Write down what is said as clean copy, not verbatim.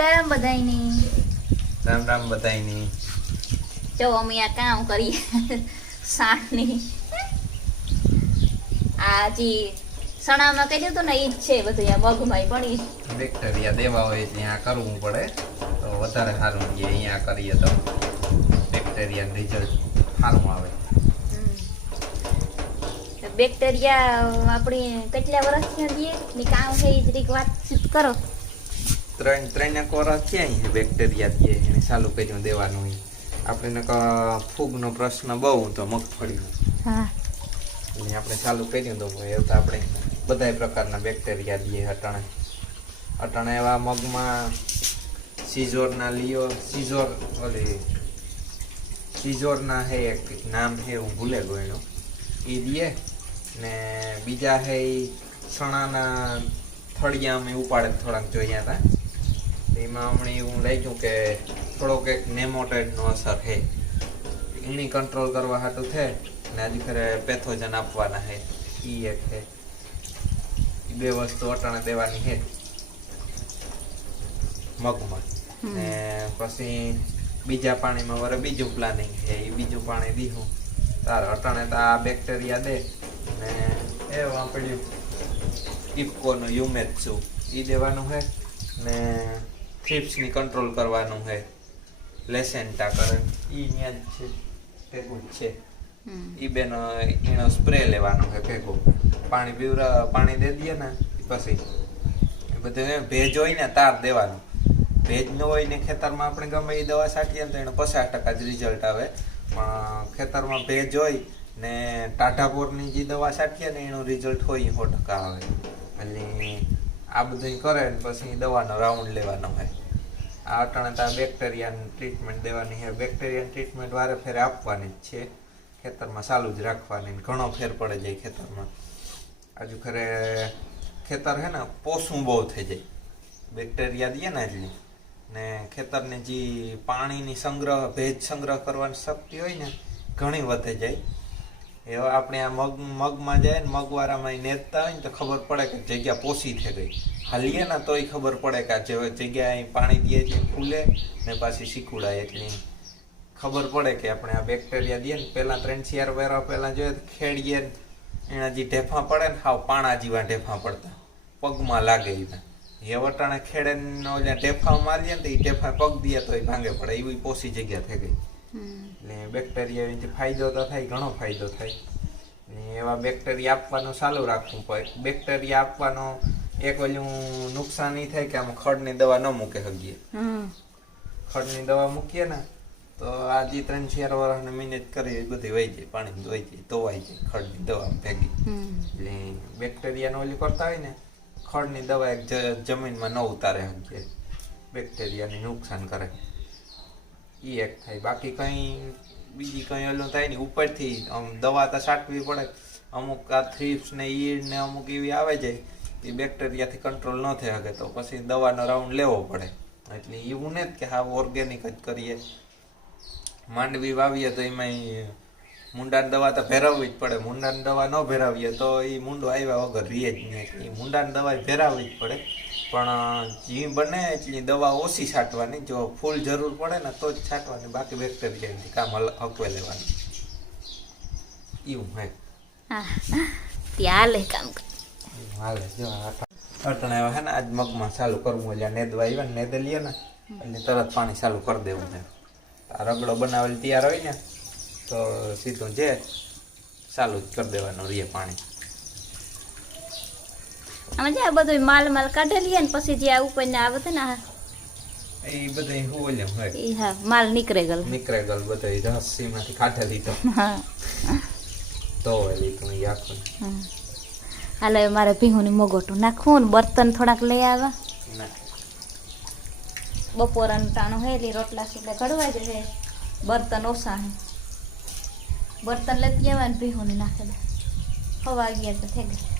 સીતારામ બધાયની. રામ રામ બધાયની. જો અમે આ કામ કરીએ સાણની. આ જી સણામાં કહી દીધું ને ઈ જ છે બધું આ મગમાં પણ ઈ બેક્ટેરિયા દેવા હોય એટલે આ કરવું પડે તો વધારે સારું રહે. અહીંયા કરીએ તો બેક્ટેરિયા રિઝલ્ટ સારું આવે. બેક્ટેરિયા આપણે કેટલા વર્ષથી દઈએ ને કામ છે ઈ જરીક વાતચીત કરો. ત્રણ વર્ષ થયા બેક્ટેરિયા દઈએ એને ચાલુ કર્યું દેવાનું. આપણે ફૂગનો પ્રશ્ન બહુ તો મગફળીનો હા એટલે આપણે ચાલુ કર્યું તો એવું તો આપણે બધા પ્રકારના બેક્ટેરિયા દઈએ. અટાણે એવા મગમાં સિઝોરના લિયો સિઝોરના હે એક નામ છે હું ભૂલે ગયો એનું એ દઈએ ને બીજા હે ચણાના થળિયા અમે ઉપાડે થોડાક જોયા હતા. એમાં હમણાં એવું લાગ્યું કે થોડોક એક નેમોટેડનો અસર છે એની કંટ્રોલ કરવા હાટું છે ને હજી ખરે પેથોજન આપવાના છે. એ એક છે. એ બે વસ્તુ અટાણે દેવાની છે મગમાં. ને પછી બીજા પાણીમાં વરે બીજું પ્લાનિંગ છે એ બીજું પાણી દીધું તારે અટાણે તો આ બેક્ટેરિયા દે ને એ વાપર્યું ઇફકોનું યુમેત્સુ એ દેવાનું છે ને થ્રિપ્સની કંટ્રોલ કરવાનું છે લેસેન્ટા કરે એ ત્યાં જ છે ભેગું જ છે. એ બેનો એનો સ્પ્રે લેવાનો છે ભેગો પાણી દે દઈએ ને પછી એ બધું ભેજ હોય ને તાર દેવાનું. ભેજ ન હોય ને ખેતરમાં આપણે ગમે એ દવા છાંટીએ ને તો એનો 50% જ રિઝલ્ટ આવે. પણ ખેતરમાં ભેજ હોય ને ટાઢાપોરની જે દવા છાંટીએ ને એનું રિઝલ્ટ હોય 100% આવે. એટલે આ બધું કરે ને પછી દવાનો રાઉન્ડ લેવાનો હોય. આ અટાણે તો બેક્ટેરિયાની ટ્રીટમેન્ટ દેવાની છે. બેક્ટેરિયાની ટ્રીટમેન્ટ વારે ફેરે આપવાની જ છે. ખેતરમાં ચાલુ જ રાખવાની. ઘણો ફેર પડે જાય ખેતરમાં. હજુ ખરે ખેતર છે ને પોસું બહુ થઈ જાય બેક્ટેરિયા દઈએ ને એટલે. ને ખેતરની જે પાણીની ભેજ સંગ્રહ કરવાની શક્તિ હોય ને ઘણી વધે જાય. એવા આપણે આ મગમાં જાય ને મગવાળામાં નેતતા હોય ને તો ખબર પડે કે જગ્યા પોસી થઈ ગઈ. હાલીએ ને તોય ખબર પડે કે આ જગ્યાએ પાણી દઈએ છે ફૂલે ને પાછી શીકુડાય. એટલે ખબર પડે કે આપણે આ બેક્ટેરિયા દઈએ ને પહેલાં 3-4 વેરા પહેલાં જોઈએ તો ખેડીએ એના જે ઢેફા પડે ને હાવ પાણા જેવા ઢેફા પડતા પગમાં લાગે એના. એ વટાણે ખેડે જ્યાં ઢેફા મારીએ ને તો એ ઢેફા પગ દઈએ તો એ ભાંગે પડે એવી પોસી જગ્યા થઈ ગઈ. એટલે બેક્ટેરિયા ફાયદો તો થાય, ઘણો ફાયદો થાય. ને એવા બેક્ટેરિયા આપવાનું ચાલુ રાખવું પડે. બેક્ટેરિયા આપવાનો એક ઓલું નુકસાન એ થાય કે આમાં ખડની દવા ન મૂકે શકીએ. ખડની દવા મૂકીએ ને તો આ જે 3-4 વર્ષની મહેનત કરી એ બધી વહી જાય, પાણી વહી જાય, ધોવાઈ જાય ખડની દવા ભેગી. એટલે બેક્ટેરિયાનો ઓલી કરતા હોય ને ખડની દવા એક જમીનમાં ન ઉતારે શકીએ, બેક્ટેરિયાને નુકસાન કરે. એ એક થાય. બાકી બીજી કંઈ ઓલું થાય નહીં. ઉપરથી દવા તો છાંટવી પડે. અમુક આ થ્રીપ્સ ને ઈડ ને અમુક એવી આવે જાય એ બેક્ટેરિયાથી કંટ્રોલ ન થઈ શકે તો પછી દવાનો રાઉન્ડ લેવો પડે. એટલે એવું નહીં કે હા ઓર્ગેનિક જ કરીએ. માંડવી વાવીએ તો એમાં મૂંડાની દવા તો ભેરવવી જ પડે. મૂંડાની દવા ન ભેરાવીએ તો એ મૂંડો આવ્યા વગર રહે જ નહીં. એટલે મૂંડાની દવા ભેરાવવી જ પડે. પણ જે બને એટલી દવા ઓછી છાંટવાની. જો ફૂલ જરૂર પડે ને તો જ છાંટવાની. બાકી બેક્ટેરિયાથી કામ હકવે લેવાનું. એવું હે. હાલે કામ હાલે. જો અટણે હે ને આજ મગમાં ચાલુ કરવું. એટલે નેદવા આવ્યા ને નેદે લઈએ ને એટલે તરત પાણી ચાલુ કરી દેવું છે. આ રગડો બનાવેલ તૈયાર હોય ને તો સીધું જે ચાલુ જ કરી દેવાનું રીએ પાણી. આમાં જે આ બધું માલ કાઢી લઈએ ને પછી જે આ ઉપર ને આવે છે ને એ બધું હોલ્યું હોય એ હા માલ નીકળે ગલ બધું રસીમાંથી કાઢે લીધો તો લીધું એ આખું. હાલે મારે ભીહુની મગોટું નાખવું ને બર્તન થોડાક લઈ આવ્યા. બપોરાનું ટાણું હોય એટલે રોટલા સુટલા કડવા જશે. બર્તન ઓછા હે. બર્તન લેતી આવ્યા ને ભીહુની નાખી દે. 6 વાગ્યા તો થઈ ગયા.